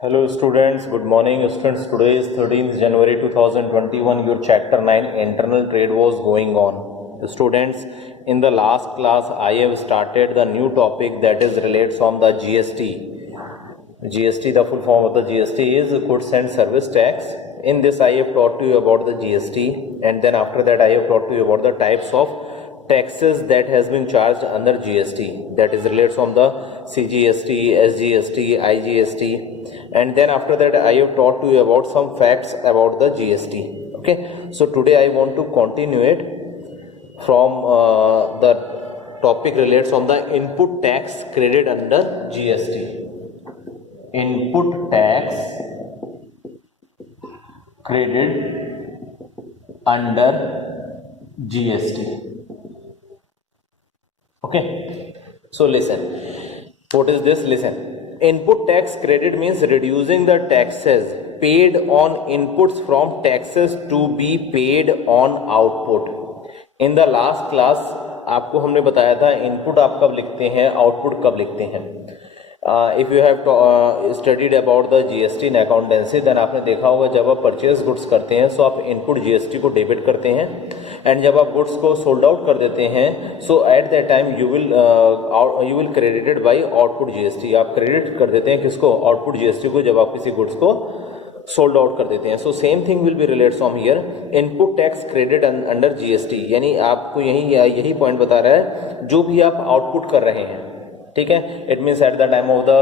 Hello students, good morning students. Today is 13th January 2021. Your chapter 9 internal trade was going on. Students, in the last class I have started the new topic that is relates on the GST. GST, the full form of the GST is goods and service tax. In this I have taught you about the GST, and then after that I have taught you about the types of taxes that has been charged under GST, that is relates on the CGST, SGST, IGST, and then after that I have taught you about some facts about the GST. Okay, so today I want to continue it from the topic relates on the input tax credit under GST. Input tax credit under GST. Okay, so listen, what is this? Listen, input tax credit means reducing the taxes paid on inputs from taxes to be paid on output. In the last class आपको हमने बताया था input आप कब लिखते हैं, output कब लिखते हैं. If you have studied about the GST in accountancy, then आपने देखा होगा जब आप परचेज गुड्स करते हैं सो आप इनपुट जीएसटी को डेबिट करते हैं, एंड जब आप गुड्स को सोल्ड आउट कर देते हैं so at that time you will credited by output GST. आप क्रेडिट कर देते हैं किसको? आउटपुट जीएसटी को, जब आप किसी गुड्स को सोल्ड आउट कर देते हैं. So same thing will be related from here, input tax credit under GST. यानी आपको यही पॉइंट बता रहा है जो भी आप आउटपुट कर रहे हैं, ठीक है. It means eight the time of the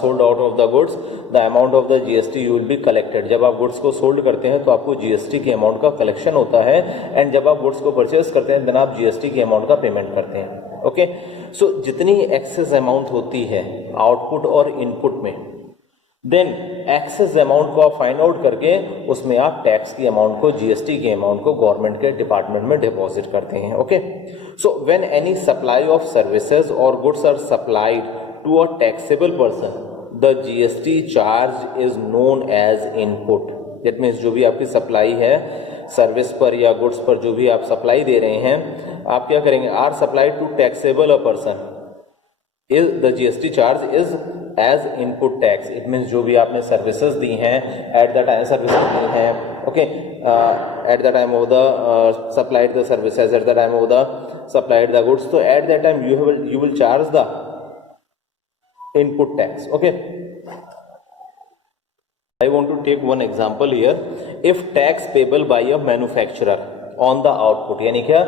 sold out of the goods the amount of the GST you will be collected. जब आप गुड्स को सोल्ड करते हैं तो आपको जीएसटी के अमाउंट का कलेक्शन होता है, एंड जब आप गुड्स को परचेज करते हैं देन आप जीएसटी के अमाउंट का पेमेंट करते हैं. ओके, सो जितनी एक्सेस अमाउंट होती है आउटपुट और इनपुट में, देन एक्सेस अमाउंट को आप फाइंड आउट करके उसमें आप टैक्स की अमाउंट को, जीएसटी के अमाउंट को गवर्नमेंट के डिपार्टमेंट में डिपॉजिट करते हैं. Okay, so when any supply of services और goods are supplied to a taxable person, the GST charge is known as input. That means जो भी आपकी सप्लाई है सर्विस पर या गुड्स पर, जो भी आप सप्लाई दे रहे हैं, आप क्या करेंगे? Are supplied to taxable a person, is the GST charge is as input tax. It means जो भी आपने सर्विसेज दी हैं एट द टाइम, सर्विसेज दी हैं, okay, at the time of the supplied the services, at the time of the supplied the goods, तो at that time you will charge the input tax. Okay, I want to take one example here. If tax payable by a manufacturer on the output, यानी क्या?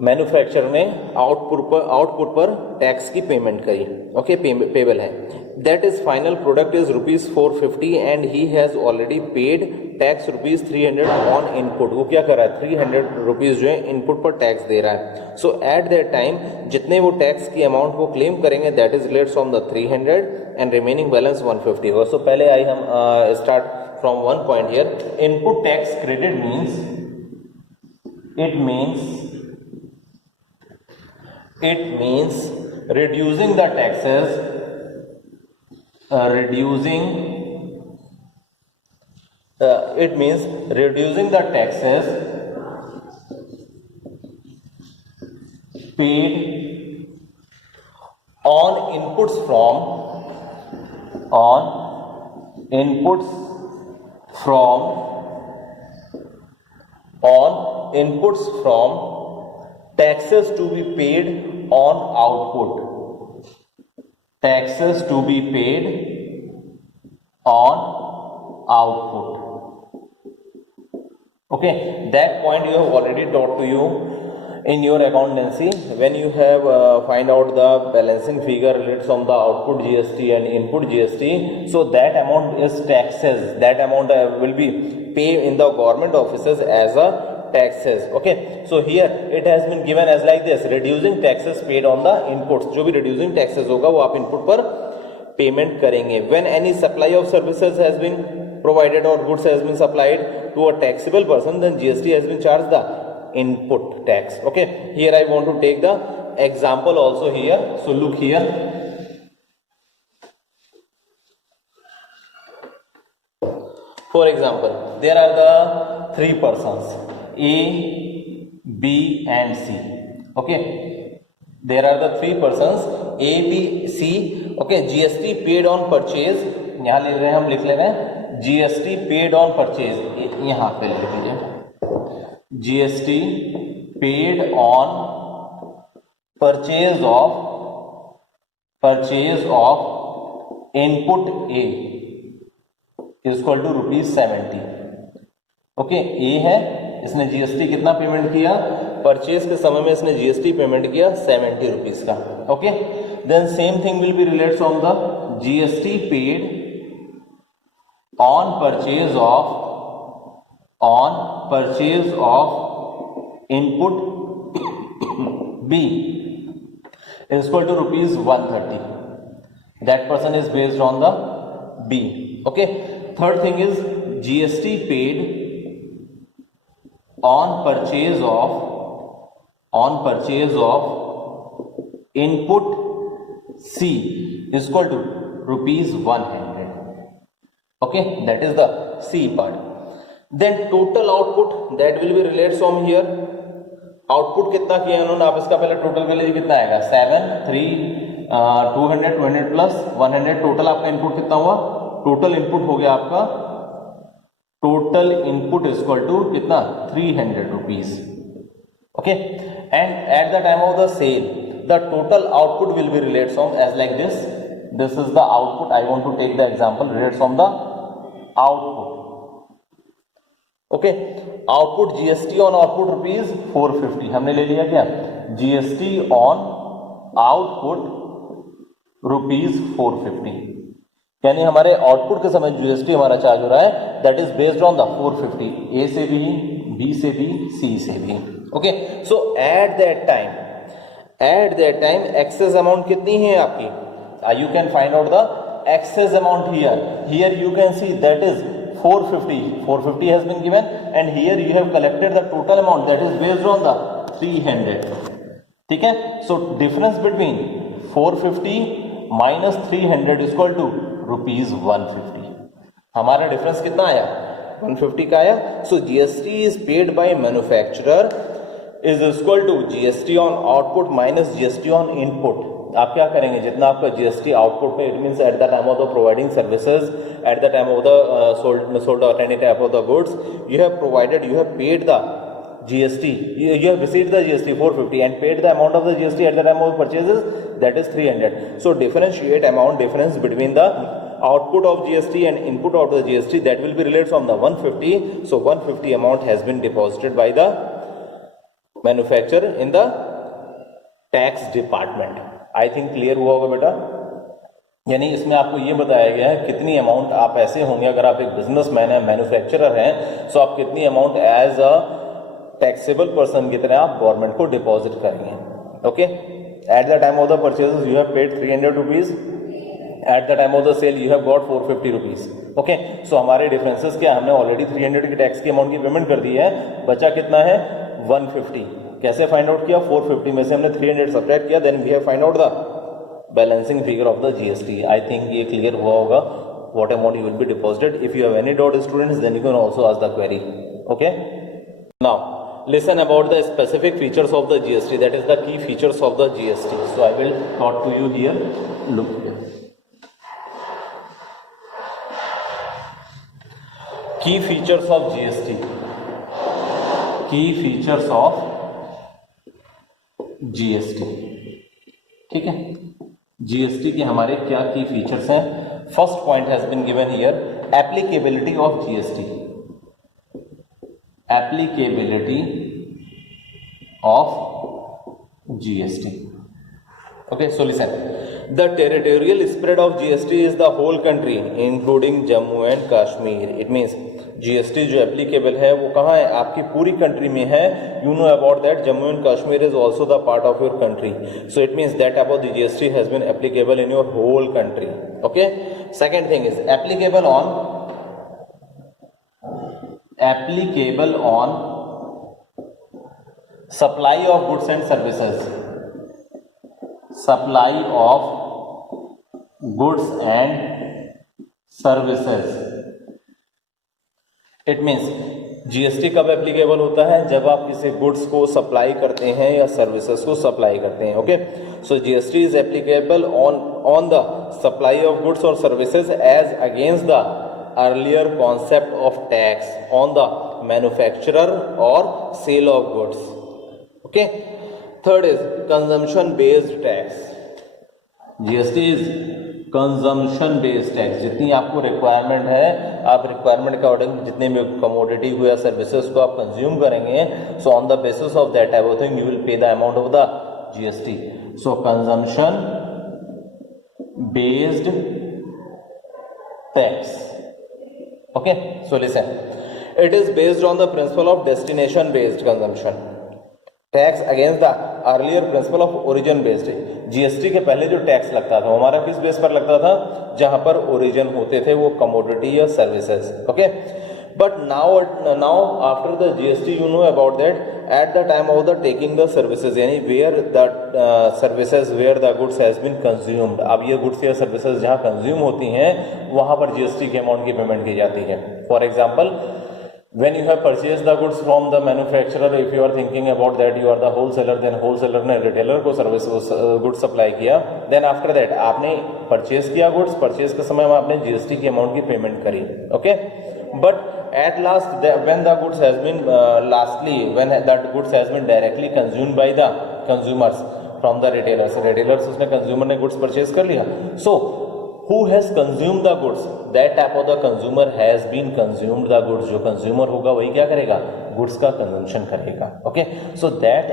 Manufacturer ने output पर tax की payment करी, okay, payable है. That is final product is ₹450 and he has already paid tax ₹300 on input. वो क्या कर रहा है? ₹300 जो है इनपुट पर टैक्स दे रहा है. सो एट दैट टाइम जितने वो टैक्स की अमाउंट को क्लेम करेंगे that is related from the 300 and remaining balance 150 होगा. सो पहले आई हम start from one point here. Input tax credit means it means reducing the taxes it means reducing the taxes paid on inputs from taxes to be paid on output. Taxes to be paid on output. Okay, that point you have already taught to you in your accountancy when you have find out the balancing figure related from the output GST and input GST. So that amount is taxes. That amount will be paid in the government offices as a taxes. Okay, so here it has been given as like this, reducing taxes paid on the inputs. जो भी reducing taxes होगा वो आप input पर payment करेंगे. When any supply of services has been provided or goods has been supplied to a taxable person, then GST has been charged the input tax. Okay, here I want to take the example also here. So look here. For example, there are the three persons A, B and C. Okay, there are the three persons A, B, C. Okay, GST paid on purchase यहाँ ले रहे हैं हम, लिख ले रहे हैं GST paid on purchase, यहाँ पे लिख लीजिए GST paid on purchase of input A equal to ₹70। Okay, A है, इसने जीएसटी कितना पेमेंट किया, परचेज के समय में इसने जीएसटी पेमेंट किया ₹70 का। Okay, then same thing will be related from the GST paid on purchase of input B is equal to ₹130. That person is based on the B. Okay. Third thing is GST paid on purchase of input C is equal to ₹100. Okay, that is the C part. Then total output, that will be related from here. Output कितना किया उन्होंने, आप इसका पहले total कर लीजिए, कितना आएगा 7 3 200 200 प्लस 100, टोटल आपका इनपुट कितना हुआ, टोटल इनपुट हो गया आपका, total input is equal to कितना ₹300। Okay, and at the time of the sale the total output will be related from as like this is the output, I want to take the example related from the output. Okay, output GST on output ₹450 हमने ले लिया क्या, GST on output ₹450, यानी हमारे output के समय GST हमारा charge हो रहा है, that is based on the 450, ए से भी, बी से भी, सी से भी। Okay, so at that time excess amount कितनी है आपकी, you can find out the excess amount here you can see that is 450 has been given, and here you have collected the total amount that is based on the 300. ठीक है, so difference between 450 minus 300 is equal to ₹150. हमारा difference कितना आया, 150 का आया। so GST is paid by manufacturer is equal to GST on output minus GST on input. आप क्या करेंगे, जितना आपका जीएसटी आउटपुट में, it means at the time of the providing services, at the time of the sold और any type of the goods, you have paid the GST, you have received the GST 450 and paid the amount of the GST at the time of purchases, that is 300. So differentiate amount difference between the output of GST and input of the GST, that will be related from the 150. So 150 amount has been deposited by the manufacturer in the tax department. I think clear हुआ होगा बेटा, यानी इसमें आपको ये बताया गया है कितनी अमाउंट आप ऐसे होंगे, अगर आप एक बिजनेसमैन है, मैन्युफैक्चरर हैं, सो आप कितनी amount as a taxable person की तरह आप गवर्नमेंट को डिपॉजिट करेंगे। Okay, at the time of the purchases you have paid ₹300, at the time of the sale you have got ₹450। Okay, so हमारे डिफरेंसेस क्या, हमने ऑलरेडी 300 की टैक्स की अमाउंट की पेमेंट कर दी है, बचा कितना है 150। कैसे फाइंड आउट किया, 450 में से हमने 300 सब्ट्रैक्ट किया, then we have find out the balancing figure of the GST. I think ये क्लियर हुआ होगा what amount you will be deposited. If you have any doubt students, then you can also ask the query. Okay, now listen about the specific features of the GST, that is the key features of the GST. So I will talk to you here, look key features of GST, की features of GST. ठीक है, GST के हमारे क्या key features हैं। First point has been given here, applicability of GST, applicability of GST. Okay, so listen, the territorial spread of GST is the whole country including Jammu and Kashmir. It means GST जो applicable है वो कहाँ है, आपकी पूरी country में है। You know about that, Jammu and Kashmir is also the part of your country. So it means that about the GST has been applicable in your whole country. Okay. Second thing is applicable on supply of goods and services. Supply of goods and services. It means GST कब applicable होता है? जब आप किसी goods को supply करते हैं या सर्विसेज को सप्लाई करते हैं. Okay, so GST is applicable on the supply of goods और services as against the earlier concept of tax on the manufacturer और sale of goods. Okay, third is consumption based tax. GST is consumption based tax. जितनी आपको requirement है, आप requirement के according जितने भी commodity को या सर्विसेज को आप कंज्यूम करेंगे, so on the basis of that everything you will pay the amount of the GST. So consumption based tax. Okay, so listen, it is based on the principle of destination based consumption tax against the earlier principle of origin based. GST के पहले जो tax लगता था हमारा किस base पर लगता था? जहां पर ओरिजिन होते थे वो कमोडिटी या services. Okay, but now after the GST you know about that at the time of the taking the services, यानी where the services where the goods has been consumed. अब ये गुड्स या services जहां consume होती हैं वहां पर GST के अमाउंट की पेमेंट की जाती है. For example, when you have purchased the goods from the manufacturer, if you are thinking about that you are the wholesaler, then wholesaler ने retailer को सर्विस गुड्स सप्लाई किया, then after that आपने purchase किया goods, purchase के समय में आपने GST की अमाउंट की पेमेंट करी. Okay, but at last when the goods has been when that goods has been directly consumed by the consumers from the retailers उसने कंज्यूमर ने गुड्स परचेज कर लिया. So who has consumed the goods? That type of the consumer has been consumed the goods. जो consumer होगा वही क्या करेगा? Goods का कंजम्पशन करेगा. Okay, so that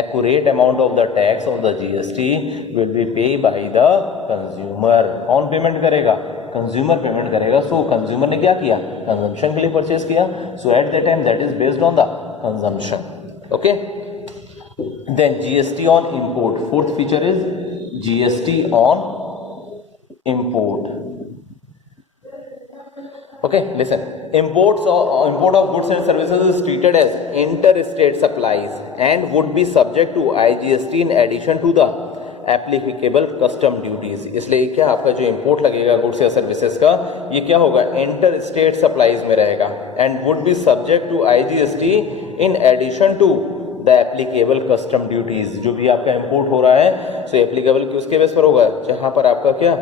accurate amount of the tax of the GST will be paid by the consumer. कौन payment करेगा? Consumer payment करेगा. सो कंज्यूमर ने क्या किया? कंजम्पशन के लिए परचेज किया. So at that time that is based on the consumption. Okay, then GST on import. Fourth feature is GST on import. Okay, listen, import of goods and services is treated as interstate supplies and would be subject to IGST in addition to the applicable custom duties. इसलिए क्या आपका जो import लगेगा goods या services का, ये क्या होगा? इंटरस्टेट सप्लाईज में रहेगा and would be subject to IGST in addition to the applicable custom duties. जो भी आपका इंपोर्ट हो रहा है सो एप्लीकेबल किसके बेस पर होगा? जहां पर आपका क्या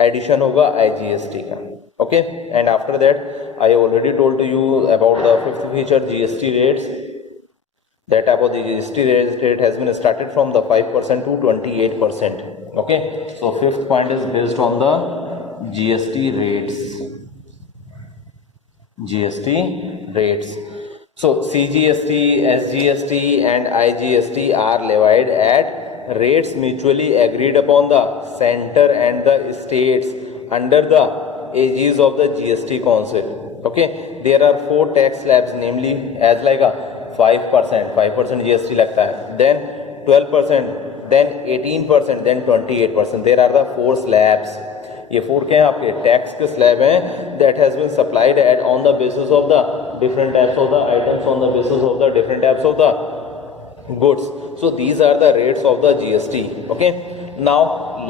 एडिशन होगा? आईजीएसटी का. Okay, and after that I already told to you about the fifth feature GST rates. That type of the GST rate has been started from the 5% to 28%. Okay, so fifth point is based on the GST rates. GST rates. So CGST, SGST and IGST are levied at rates mutually agreed upon the center and the states under the aegis of the GST Council. Okay, there are 4 tax slabs, namely as like a 5% GST लगता है, then 12%, then 18%, then 28%. There are the 4 slabs. ये 4 क्या हैं आपके? Tax के slab हैं that has been supplied at on the basis of the different types of the items, on the basis of the different types of the goods. So these are the rates of the GST. Okay, now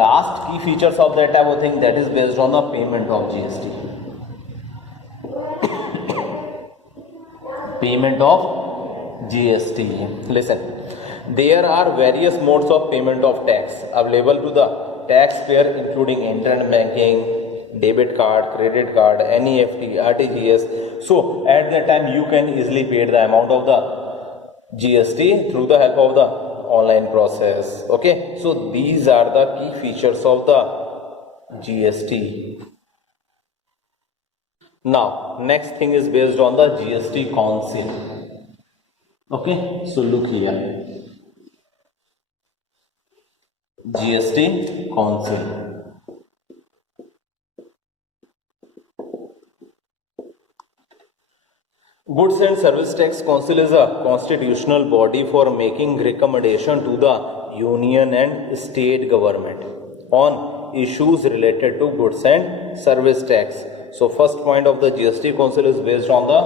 last key features of that type of thing, that is based on the payment of GST. Payment of GST. Listen, there are various modes of payment of tax available to the taxpayer, including internet banking, debit card, credit card, NEFT, RTGS. So at that time you can easily pay the amount of the GST through the help of the online process. Okay, so these are the key features of the GST. Now next thing is based on the GST Council. Okay, so look here, GST Council. Goods and Service Tax Council is a constitutional body for making recommendation to the union and state government on issues related to goods and service tax. So first point of the GST Council is based on the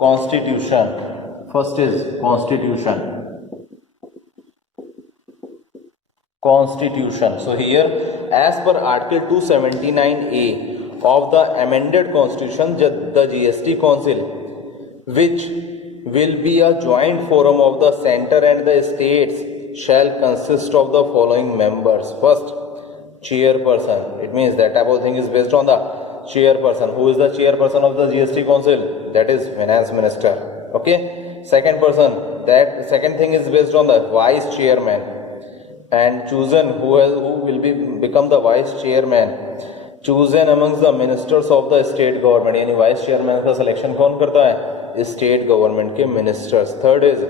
Constitution. First is Constitution. Constitution. So here, as per Article 279A of the amended constitution, the GST council, which will be a joint forum of the center and the states, shall consist of the following members. First, chairperson. It means that type of thing is based on the chairperson. Who is the chairperson of the GST council? That is finance minister. Okay. Second person, that second thing is based on the vice chairman, and chosen who will become the vice chairman, chosen amongst the ministers of the state government. यानी vice chairman का selection कौन करता है? State government के ministers. Third is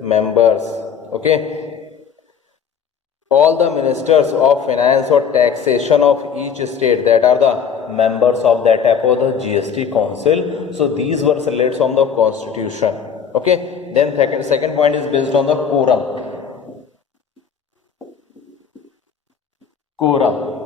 members. Okay. All the ministers of finance or taxation of each state that are the members of that type of the GST council. So these were selected from the constitution. Okay. Then second point is based on the quorum. Quorum.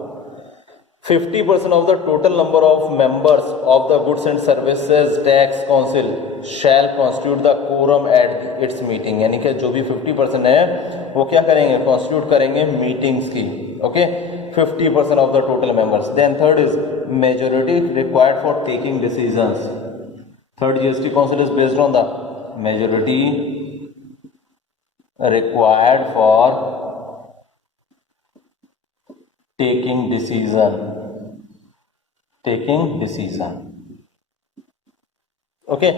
50% of the total number of members of the goods and services tax council shall constitute the quorum at its meeting. यानी कि जो भी 50% है वो क्या करेंगे? constitute करेंगे meetings की. Okay. 50% of the total members. Then third is majority required for taking decisions. Third GST council is based on the majority required for taking decision. Okay.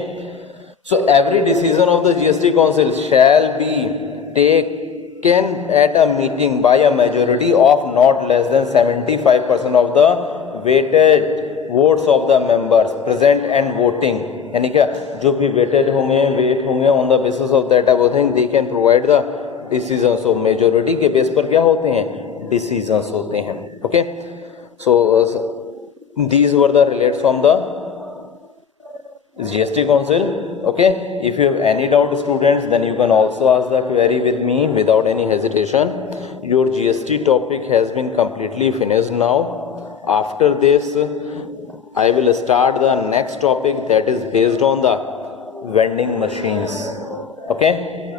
So every decision of the GST council shall be taken at a meeting by a majority of not less than 75% of the weighted votes of the members present and voting. यानी क्या जो भी weighted होंगे on the basis of that type of thing, they can provide the decisions. So majority के base पर क्या होते हैं? Decisions होते हैं. Okay. So these were the relates from the GST council. Okay. If you have any doubt, students, then you can also ask the query with me without any hesitation. Your GST topic has been completely finished now. After this, I will start the next topic that is based on the vending machines. Okay.